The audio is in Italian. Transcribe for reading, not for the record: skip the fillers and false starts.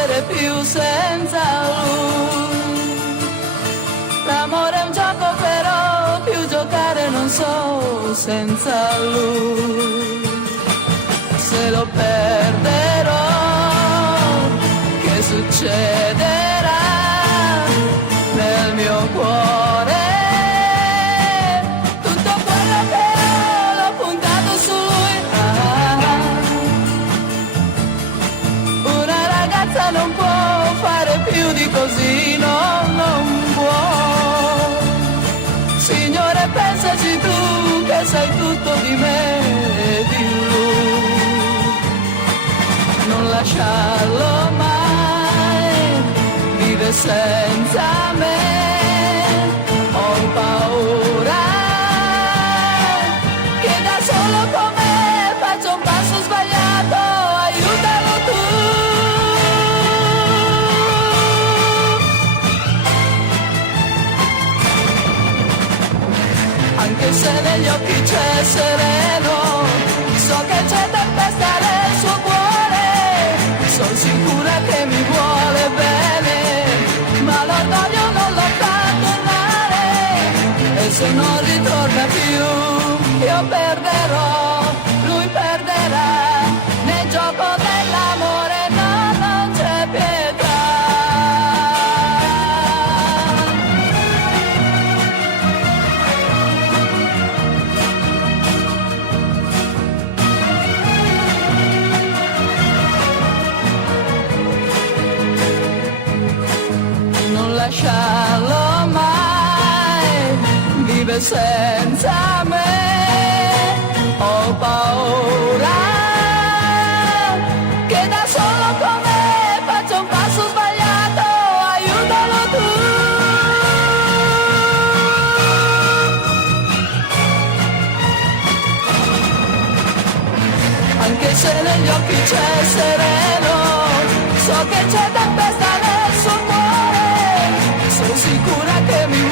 vivere più senza lui. L'amore è un gioco però più giocare non so senza lui. Se lo perderò, che succederà nel mio cuore? Tutto quello che ho l'ho puntato su lui. Una ragazza non può fare più di così, no, non può. Signore, pensaci tu che sai tutto di me e di lui. Non lasciarlo mai, vive senza me, ho paura che da solo con me faccio un passo sbagliato, aiutalo tu. Anche se negli occhi c'è sereno, so che c'è tempesta nel suo cuore, sono sicura che mi vuole bene, ma l'orgoglio non lo fa tornare, e se non ritorna più io perderò, lui perderà, nel gioco dell'amore no, non c'è pietà. Lasciarlo mai, vive senza me, ho paura che da solo con me faccio un passo sbagliato, aiutalo tu. Anche se negli occhi c'è sereno, so che c'è tempesta nel suo cuore, sono sicura che mi